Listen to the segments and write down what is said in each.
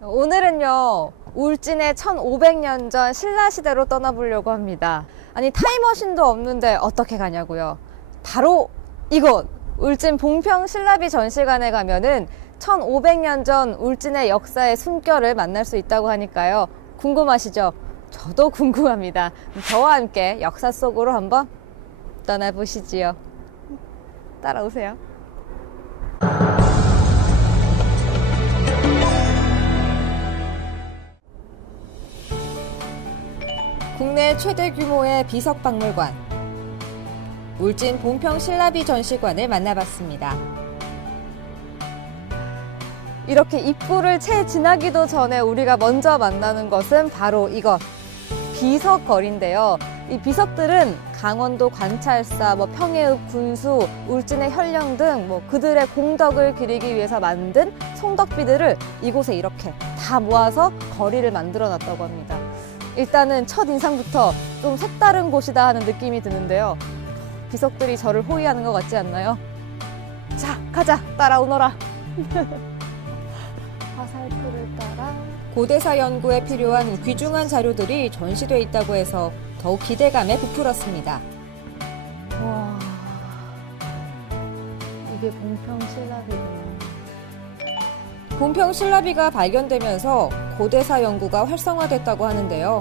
오늘은요, 울진의 1500년 전 신라시대로 떠나보려고 합니다. 아니, 타임머신도 없는데 어떻게 가냐고요? 바로 이곳! 울진 봉평 신라비 전시관에 가면은 1500년 전 울진의 역사의 숨결을 만날 수 있다고 하니까요. 궁금하시죠? 저도 궁금합니다. 저와 함께 역사 속으로 한번 떠나보시지요. 따라오세요. 국내 최대 규모의 비석박물관, 울진 봉평 신라비 전시관을 만나봤습니다. 이렇게 입구를 채 지나기도 전에 우리가 먼저 만나는 것은 바로 이것, 비석거리인데요. 이 비석들은 강원도 관찰사, 평해읍 군수, 울진의 현령 등 그들의 공덕을 기리기 위해서 만든 송덕비들을 이곳에 이렇게 다 모아서 거리를 만들어 놨다고 합니다. 일단은 첫 인상부터 좀 색다른 곳이다 하는 느낌이 드는데요. 비석들이 저를 호위하는 것 같지 않나요? 자, 가자! 따라오너라! 화살표를 따라 고대사 연구에 필요한 귀중한 자료들이 전시돼 있다고 해서 더욱 기대감에 부풀었습니다. 와, 이게 봉평 신라비구나. 봉평 신라비가 발견되면서 고대사 연구가 활성화됐다고 하는데요.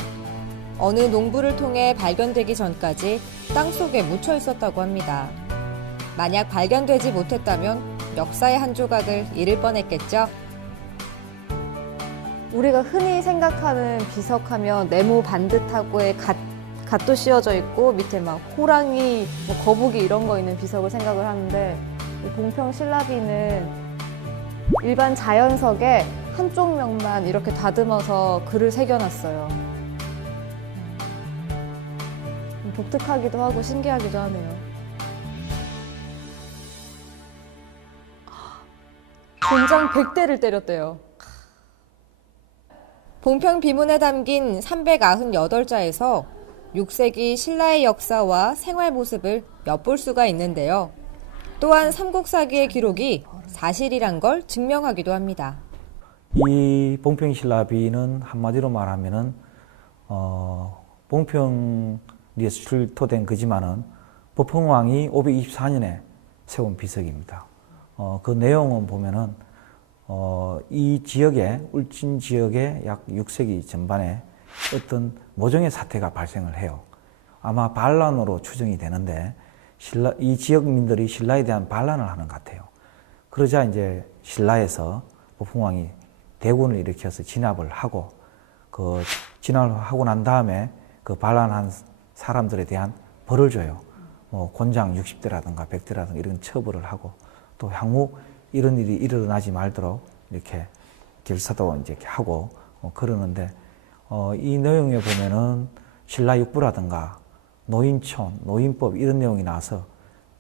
어느 농부를 통해 발견되기 전까지 땅속에 묻혀 있었다고 합니다. 만약 발견되지 못했다면 역사의 한 조각을 잃을 뻔했겠죠. 우리가 흔히 생각하는 비석하면 네모 반듯하고의 갓도 씌워져 있고 밑에 호랑이, 거북이 이런 거 있는 비석을 생각을 하는데, 이 봉평 신라비는 일반 자연석에 한쪽 면만 이렇게 다듬어서 글을 새겨놨어요. 독특하기도 하고 신기하기도 하네요. 곤장 100대를 때렸대요. 봉평 비문에 담긴 398자에서 6세기 신라의 역사와 생활 모습을 엿볼 수가 있는데요. 또한 삼국사기의 기록이 사실이란 걸 증명하기도 합니다. 이 봉평 신라비는 한마디로 말하면은 봉평리에서 출토된 거지만은 법흥왕이 524년에 세운 비석입니다. 그 내용은 보면은 이 지역에 울진 지역에 약 6세기 전반에 어떤 모종의 사태가 발생을 해요. 아마 반란으로 추정이 되는데 이 지역민들이 신라에 대한 반란을 하는 것 같아요. 그러자 이제 신라에서 법흥왕이 대군을 일으켜서 진압을 하고 그 진압을 하고 난 다음에 그 반란한 사람들에 대한 벌을 줘요. 곤장 60대라든가 100대라든가 이런 처벌을 하고 또 향후 이런 일이 일어나지 말도록 이렇게 결사도 이제 하고 그러는데 이 내용에 보면은 신라 육부라든가 노인촌, 노인법 이런 내용이 나와서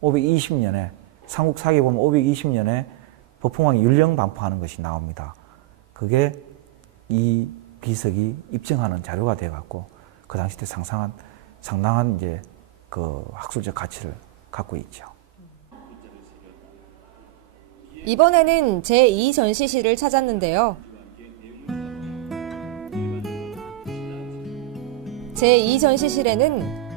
520년에 삼국사기 보면 520년에 법흥왕이 율령 반포하는 것이 나옵니다. 그게 이 비석이 입증하는 자료가 돼갖고 그 당시 때 상당한 이제 그 학술적 가치를 갖고 있죠. 이번에는 제2전시실을 찾았는데요. 제2전시실에는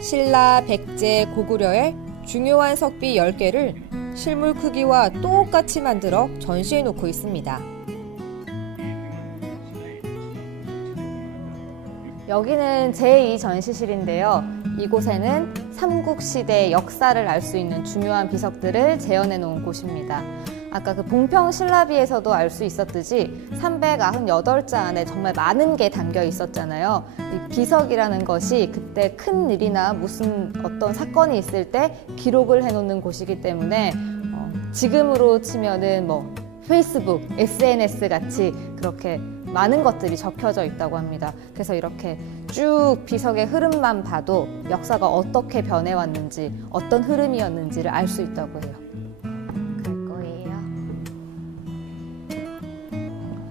신라, 백제, 고구려의 중요한 석비 10개를 실물 크기와 똑같이 만들어 전시해 놓고 있습니다. 여기는 제2전시실인데요. 이곳에는 삼국시대 역사를 알 수 있는 중요한 비석들을 재현해 놓은 곳입니다. 아까 그 봉평 신라비에서도 알 수 있었듯이 398자 안에 정말 많은 게 담겨 있었잖아요. 이 비석이라는 것이 그때 큰 일이나 무슨 어떤 사건이 있을 때 기록을 해놓는 곳이기 때문에 지금으로 치면은 페이스북, SNS 같이 그렇게 많은 것들이 적혀져 있다고 합니다. 그래서 이렇게 쭉 비석의 흐름만 봐도 역사가 어떻게 변해왔는지, 어떤 흐름이었는지를 알 수 있다고 해요. 그럴 거예요.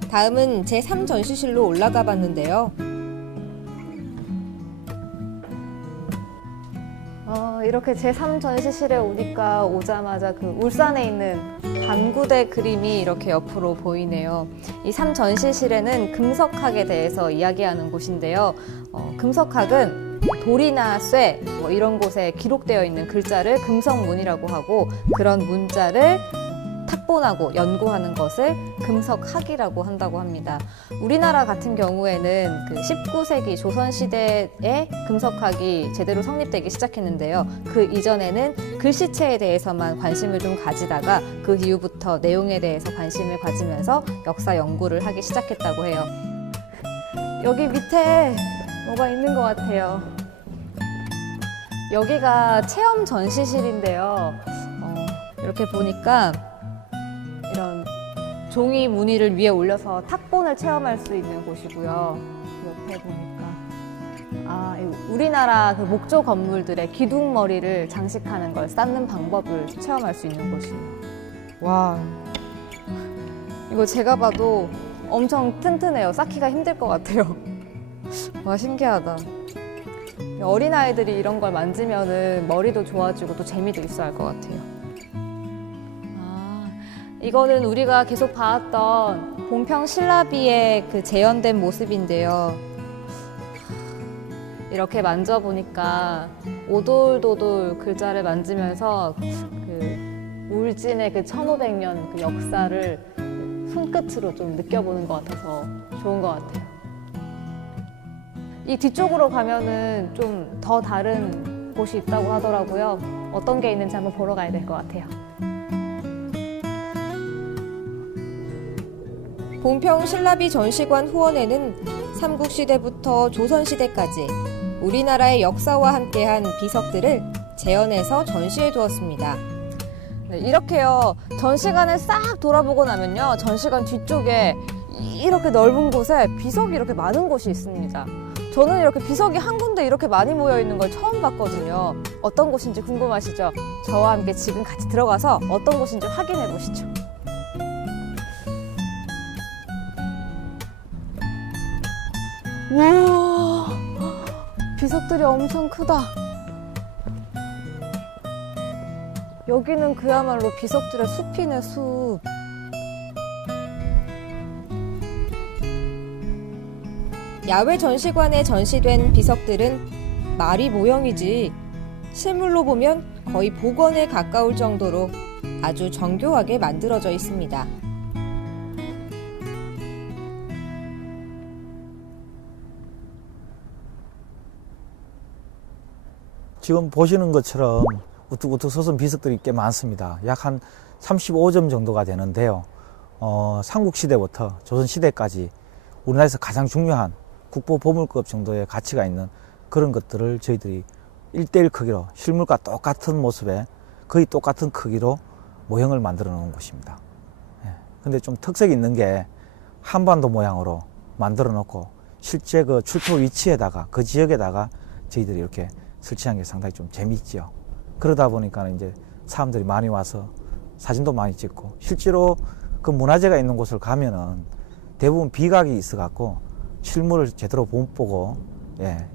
다음은 제3전시실로 올라가 봤는데요. 이렇게 제3전시실에 오니까 오자마자 그 울산에 있는 밤구대 그림이 이렇게 옆으로 보이네요. 이 3전시실에는 금석학에 대해서 이야기하는 곳인데요. 금석학은 돌이나 쇠 이런 곳에 기록되어 있는 글자를 금석문이라고 하고, 그런 문자를 탁본하고 연구하는 것을 금석학이라고 한다고 합니다. 우리나라 같은 경우에는 그 19세기 조선시대에 금석학이 제대로 성립되기 시작했는데요. 그 이전에는 글씨체에 대해서만 관심을 좀 가지다가 그 이후부터 내용에 대해서 관심을 가지면서 역사 연구를 하기 시작했다고 해요. 여기 밑에 뭐가 있는 것 같아요. 여기가 체험 전시실인데요. 이렇게 보니까 이런 종이 무늬를 위에 올려서 탁본을 체험할 수 있는 곳이고요. 옆에 보니까 우리나라 그 목조 건물들의 기둥머리를 장식하는 걸 쌓는 방법을 체험할 수 있는 곳이에요. 와, 이거 제가 봐도 엄청 튼튼해요. 쌓기가 힘들 것 같아요. 와, 신기하다. 어린아이들이 이런 걸 만지면은 머리도 좋아지고 또 재미도 있어 할 것 같아요. 이거는 우리가 계속 봐왔던 본평 신라비의 그 재현된 모습인데요. 이렇게 만져보니까 오돌도돌 글자를 만지면서 그 울진의 그 1500년 그 역사를 손끝으로 좀 느껴보는 것 같아서 좋은 것 같아요. 이 뒤쪽으로 가면은 좀 더 다른 곳이 있다고 하더라고요. 어떤 게 있는지 한번 보러 가야 될 것 같아요. 본평 신라비 전시관 후원에는 삼국시대부터 조선시대까지 우리나라의 역사와 함께한 비석들을 재현해서 전시해 두었습니다. 네, 이렇게요. 전시관을 싹 돌아보고 나면요. 전시관 뒤쪽에 이렇게 넓은 곳에 비석이 이렇게 많은 곳이 있습니다. 저는 이렇게 비석이 한 군데 이렇게 많이 모여 있는 걸 처음 봤거든요. 어떤 곳인지 궁금하시죠? 저와 함께 지금 같이 들어가서 어떤 곳인지 확인해 보시죠. 우와, 비석들이 엄청 크다. 여기는 그야말로 비석들의 숲이네, 숲. 야외 전시관에 전시된 비석들은 마리 모형이지 실물로 보면 거의 복원에 가까울 정도로 아주 정교하게 만들어져 있습니다. 지금 보시는 것처럼 우뚝우뚝 솟은 비석들이 꽤 많습니다. 약 한 35점 정도가 되는데요. 삼국시대부터 조선시대까지 우리나라에서 가장 중요한 국보보물급 정도의 가치가 있는 그런 것들을 저희들이 1:1 크기로 실물과 똑같은 모습에 거의 똑같은 크기로 모형을 만들어 놓은 곳입니다. 근데 좀 특색이 있는 게 한반도 모양으로 만들어 놓고 실제 그 출토 위치에다가 그 지역에다가 저희들이 이렇게 설치한 게 상당히 좀 재미있죠. 그러다 보니까 이제 사람들이 많이 와서 사진도 많이 찍고, 실제로 그 문화재가 있는 곳을 가면은 대부분 비각이 있어 갖고 실물을 제대로 못 보고,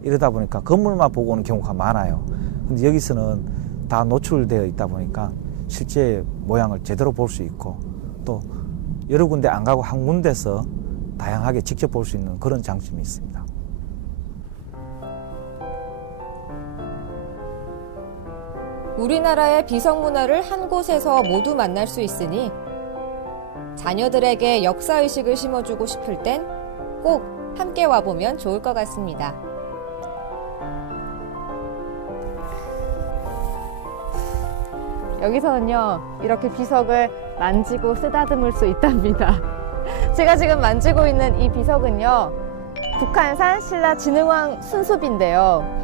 이러다 보니까 건물만 보고 오는 경우가 많아요. 근데 여기서는 다 노출되어 있다 보니까 실제 모양을 제대로 볼 수 있고, 또 여러 군데 안 가고 한 군데서 다양하게 직접 볼 수 있는 그런 장점이 있습니다. 우리나라의 비석 문화를 한 곳에서 모두 만날 수 있으니 자녀들에게 역사의식을 심어주고 싶을 땐 꼭 함께 와보면 좋을 것 같습니다. 여기서는요, 이렇게 비석을 만지고 쓰다듬을 수 있답니다. 제가 지금 만지고 있는 이 비석은요, 북한산 신라 진흥왕 순숲인데요.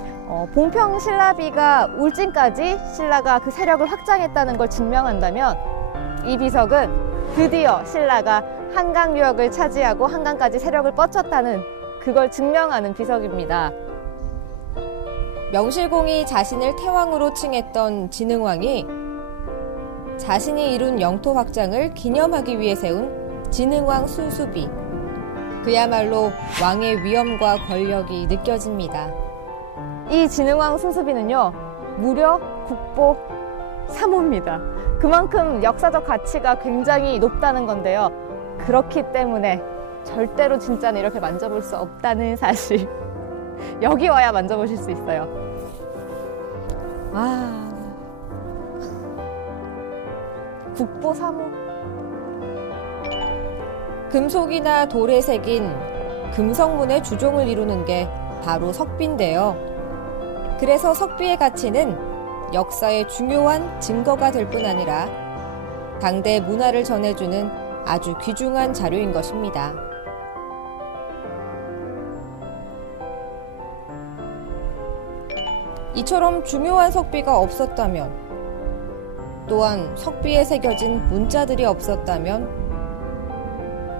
봉평 신라비가 울진까지 신라가 그 세력을 확장했다는 걸 증명한다면 이 비석은 드디어 신라가 한강 유역을 차지하고 한강까지 세력을 뻗쳤다는 그걸 증명하는 비석입니다. 명실공히 자신을 태왕으로 칭했던 진흥왕이 자신이 이룬 영토 확장을 기념하기 위해 세운 진흥왕 순수비. 그야말로 왕의 위엄과 권력이 느껴집니다. 이 진흥왕 순수비는요, 무려 국보 3호입니다. 그만큼 역사적 가치가 굉장히 높다는 건데요. 그렇기 때문에 절대로 진짜는 이렇게 만져볼 수 없다는 사실. 여기 와야 만져보실 수 있어요. 국보 3호. 금속이나 돌에 새긴 금성문의 주종을 이루는 게 바로 석비인데요. 그래서 석비의 가치는 역사의 중요한 증거가 될 뿐 아니라 당대 문화를 전해주는 아주 귀중한 자료인 것입니다. 이처럼 중요한 석비가 없었다면, 또한 석비에 새겨진 문자들이 없었다면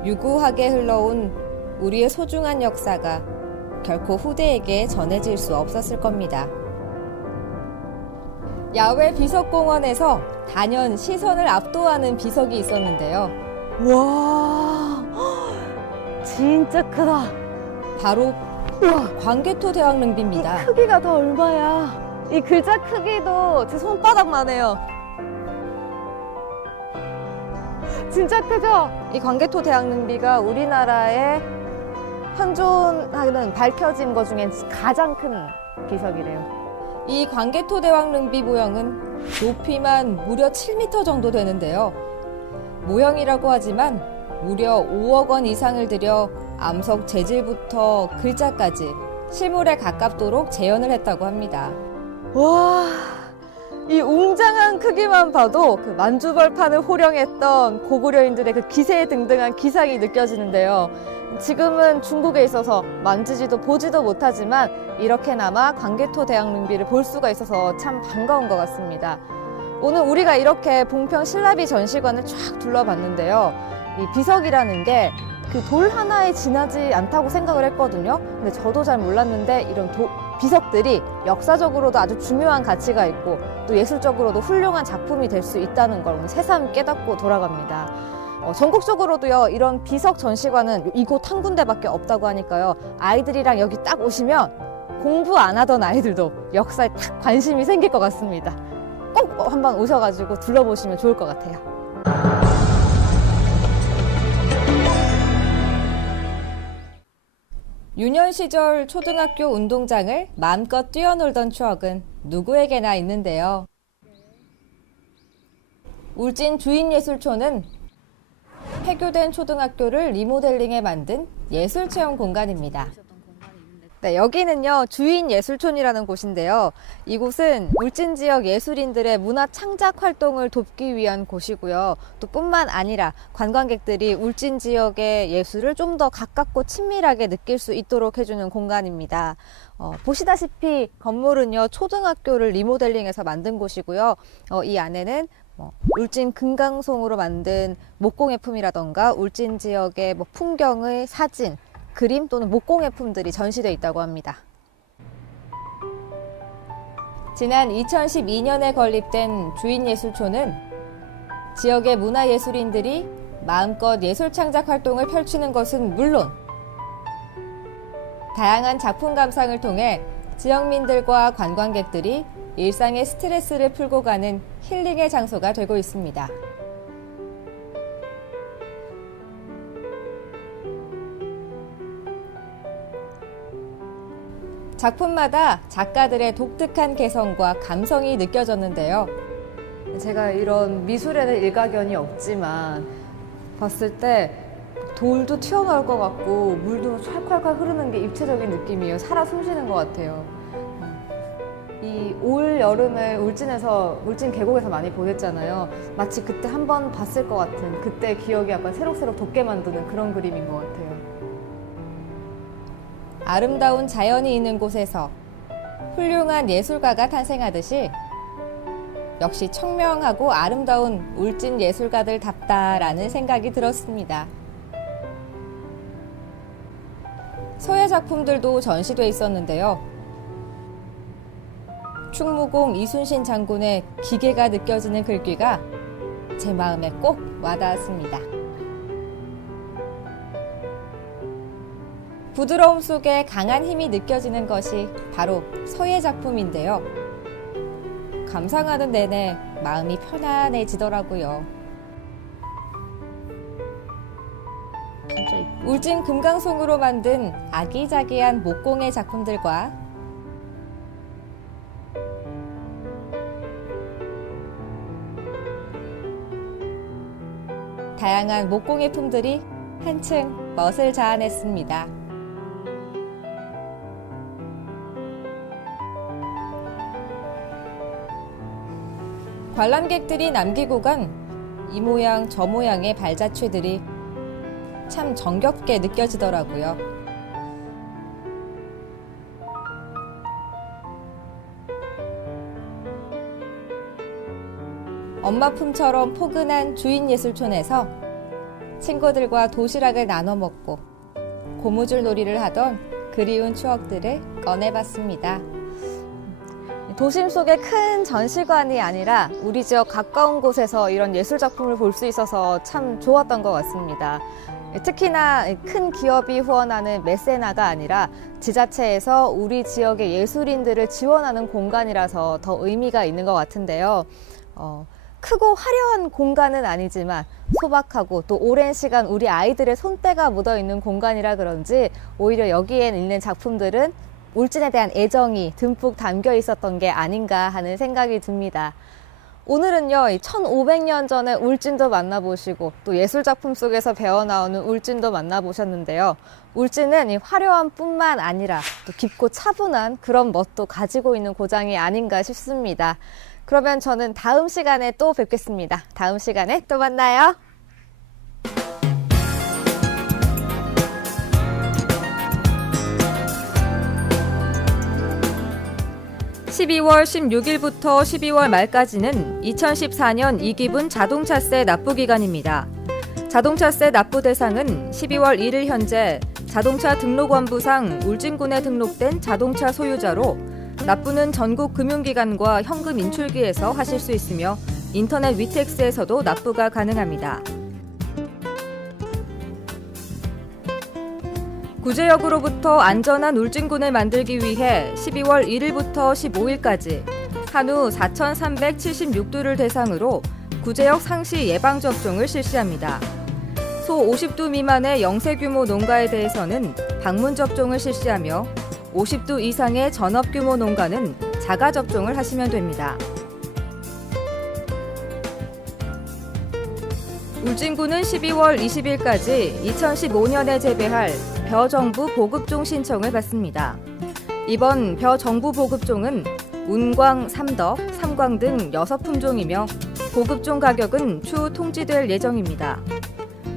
유구하게 흘러온 우리의 소중한 역사가 결코 후대에게 전해질 수 없었을 겁니다. 야외 비석공원에서 단연 시선을 압도하는 비석이 있었는데요. 와, 진짜 크다. 바로 광개토 대왕릉비입니다. 크기가 더 얼마야. 이 글자 크기도 제 손바닥만 해요. 진짜 크죠? 이 광개토 대왕릉비가 우리나라의 현존하는 밝혀진 것 중에 가장 큰 비석이래요. 이 광개토 대왕릉비 모형은 높이만 무려 7m 정도 되는데요. 모형이라고 하지만 무려 5억 원 이상을 들여 암석 재질부터 글자까지 실물에 가깝도록 재현을 했다고 합니다. 와, 이 웅장한 크기만 봐도 그 만주벌판을 호령했던 고구려인들의 그 기세등등한 기상이 느껴지는데요. 지금은 중국에 있어서 만지지도 보지도 못하지만 이렇게나마 광개토 대왕릉비를 볼 수가 있어서 참 반가운 것 같습니다. 오늘 우리가 이렇게 봉평 신라비 전시관을 쫙 둘러봤는데요. 이 비석이라는 게 그 돌 하나에 지나지 않다고 생각을 했거든요. 근데 저도 잘 몰랐는데 이런 비석들이 역사적으로도 아주 중요한 가치가 있고 또 예술적으로도 훌륭한 작품이 될 수 있다는 걸 오늘 새삼 깨닫고 돌아갑니다. 전국적으로도요, 이런 비석 전시관은 이곳 한 군데밖에 없다고 하니까요. 아이들이랑 여기 딱 오시면 공부 안 하던 아이들도 역사에 딱 관심이 생길 것 같습니다. 꼭 한번 오셔가지고 둘러보시면 좋을 것 같아요. 유년 시절 초등학교 운동장을 마음껏 뛰어놀던 추억은 누구에게나 있는데요. 울진 주인예술촌은 폐교된 초등학교를 리모델링해 만든 예술체험 공간입니다. 네, 여기는요, 주인예술촌이라는 곳인데요. 이곳은 울진 지역 예술인들의 문화 창작 활동을 돕기 위한 곳이고요. 또 뿐만 아니라 관광객들이 울진 지역의 예술을 좀 더 가깝고 친밀하게 느낄 수 있도록 해주는 공간입니다. 보시다시피 건물은요, 초등학교를 리모델링해서 만든 곳이고요. 이 안에는 울진 금강송으로 만든 목공예품이라던가 울진 지역의 풍경의 사진, 그림 또는 목공예품들이 전시되어 있다고 합니다. 지난 2012년에 건립된 주인예술촌은 지역의 문화예술인들이 마음껏 예술창작 활동을 펼치는 것은 물론 다양한 작품 감상을 통해 지역민들과 관광객들이 일상의 스트레스를 풀고 가는 힐링의 장소가 되고 있습니다. 작품마다 작가들의 독특한 개성과 감성이 느껴졌는데요. 제가 이런 미술에는 일가견이 없지만 봤을 때 돌도 튀어나올 것 같고 물도 콸콸콸 흐르는 게 입체적인 느낌이에요. 살아 숨쉬는 것 같아요. 이 올 여름을 울진 계곡에서 많이 보냈잖아요. 마치 그때 한번 봤을 것 같은, 그때 기억이 약간 새록새록 돋게 만드는 그런 그림인 것 같아요. 아름다운 자연이 있는 곳에서 훌륭한 예술가가 탄생하듯이 역시 청명하고 아름다운 울진 예술가들답다라는 생각이 들었습니다. 작품들도 전시돼 있었는데요. 충무공 이순신 장군의 기계가 느껴지는 글귀가 제 마음에 꼭 와닿았습니다. 부드러움 속에 강한 힘이 느껴지는 것이 바로 서예 작품인데요. 감상하는 내내 마음이 편안해지더라고요. 울진 금강송으로 만든 아기자기한 목공의 작품들과 다양한 목공예 품들이 한층 멋을 자아냈습니다. 관람객들이 남기고 간 이 모양 저 모양의 발자취들이 참 정겹게 느껴지더라고요. 엄마 품처럼 포근한 주인예술촌에서 친구들과 도시락을 나눠 먹고 고무줄 놀이를 하던 그리운 추억들을 꺼내봤습니다. 도심 속의 큰 전시관이 아니라 우리 지역 가까운 곳에서 이런 예술 작품을 볼 수 있어서 참 좋았던 것 같습니다. 특히나 큰 기업이 후원하는 메세나가 아니라 지자체에서 우리 지역의 예술인들을 지원하는 공간이라서 더 의미가 있는 것 같은데요. 크고 화려한 공간은 아니지만 소박하고 또 오랜 시간 우리 아이들의 손때가 묻어있는 공간이라 그런지 오히려 여기에 있는 작품들은 울진에 대한 애정이 듬뿍 담겨 있었던 게 아닌가 하는 생각이 듭니다. 오늘은요, 1500년 전의 울진도 만나보시고 또 예술작품 속에서 배어나오는 울진도 만나보셨는데요. 울진은 이 화려함 뿐만 아니라 또 깊고 차분한 그런 멋도 가지고 있는 고장이 아닌가 싶습니다. 그러면 저는 다음 시간에 또 뵙겠습니다. 다음 시간에 또 만나요. 12월 16일부터 12월 말까지는 2014년 이기분 자동차세 납부 기간입니다. 자동차세 납부 대상은 12월 1일 현재 자동차 등록원부상 울진군에 등록된 자동차 소유자로 납부는 전국 금융기관과 현금 인출기에서 하실 수 있으며 인터넷 위택스에서도 납부가 가능합니다. 구제역으로부터 안전한 울진군을 만들기 위해 12월 1일부터 15일까지 한우 4,376두를 대상으로 구제역 상시 예방접종을 실시합니다. 소 50두 미만의 영세규모 농가에 대해서는 방문접종을 실시하며 50두 이상의 전업규모 농가는 자가접종을 하시면 됩니다. 울진군은 12월 20일까지 2015년에 재배할 벼정부 보급종 신청을 받습니다. 이번 벼정부 보급종은 운광, 삼덕, 삼광 등 6품종이며 보급종 가격은 추후 통지될 예정입니다.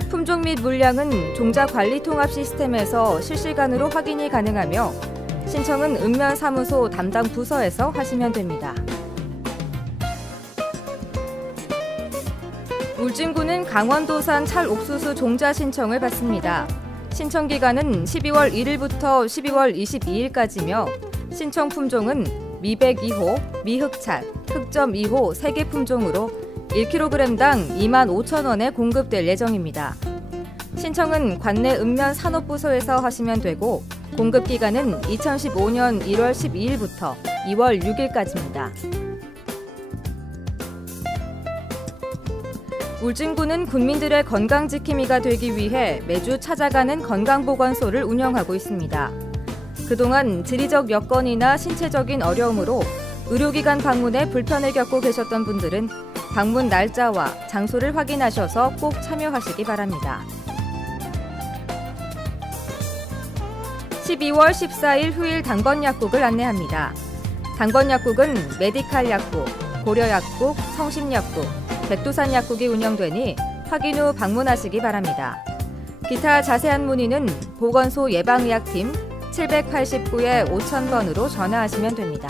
품종 및 물량은 종자관리통합 시스템에서 실시간으로 확인이 가능하며 신청은 읍면사무소 담당 부서에서 하시면 됩니다. 울진군은 강원도산 찰옥수수 종자 신청을 받습니다. 신청 기간은 12월 1일부터 12월 22일까지며 신청 품종은 미백 2호, 미흑찰, 흑점 2호 3개 품종으로 1kg당 25,000원에 공급될 예정입니다. 신청은 관내 읍면 산업부서에서 하시면 되고 공급 기간은 2015년 1월 12일부터 2월 6일까지입니다. 울진군은 군민들의 건강지킴이가 되기 위해 매주 찾아가는 건강보건소를 운영하고 있습니다. 그동안 지리적 여건이나 신체적인 어려움으로 의료기관 방문에 불편을 겪고 계셨던 분들은 방문 날짜와 장소를 확인하셔서 꼭 참여하시기 바랍니다. 12월 14일 휴일 당번약국을 안내합니다. 당번약국은 메디칼 약국, 고려약국, 성심약국, 백두산 약국이 운영되니 확인 후 방문하시기 바랍니다. 기타 자세한 문의는 보건소 예방의학팀 789-5000번으로 전화하시면 됩니다.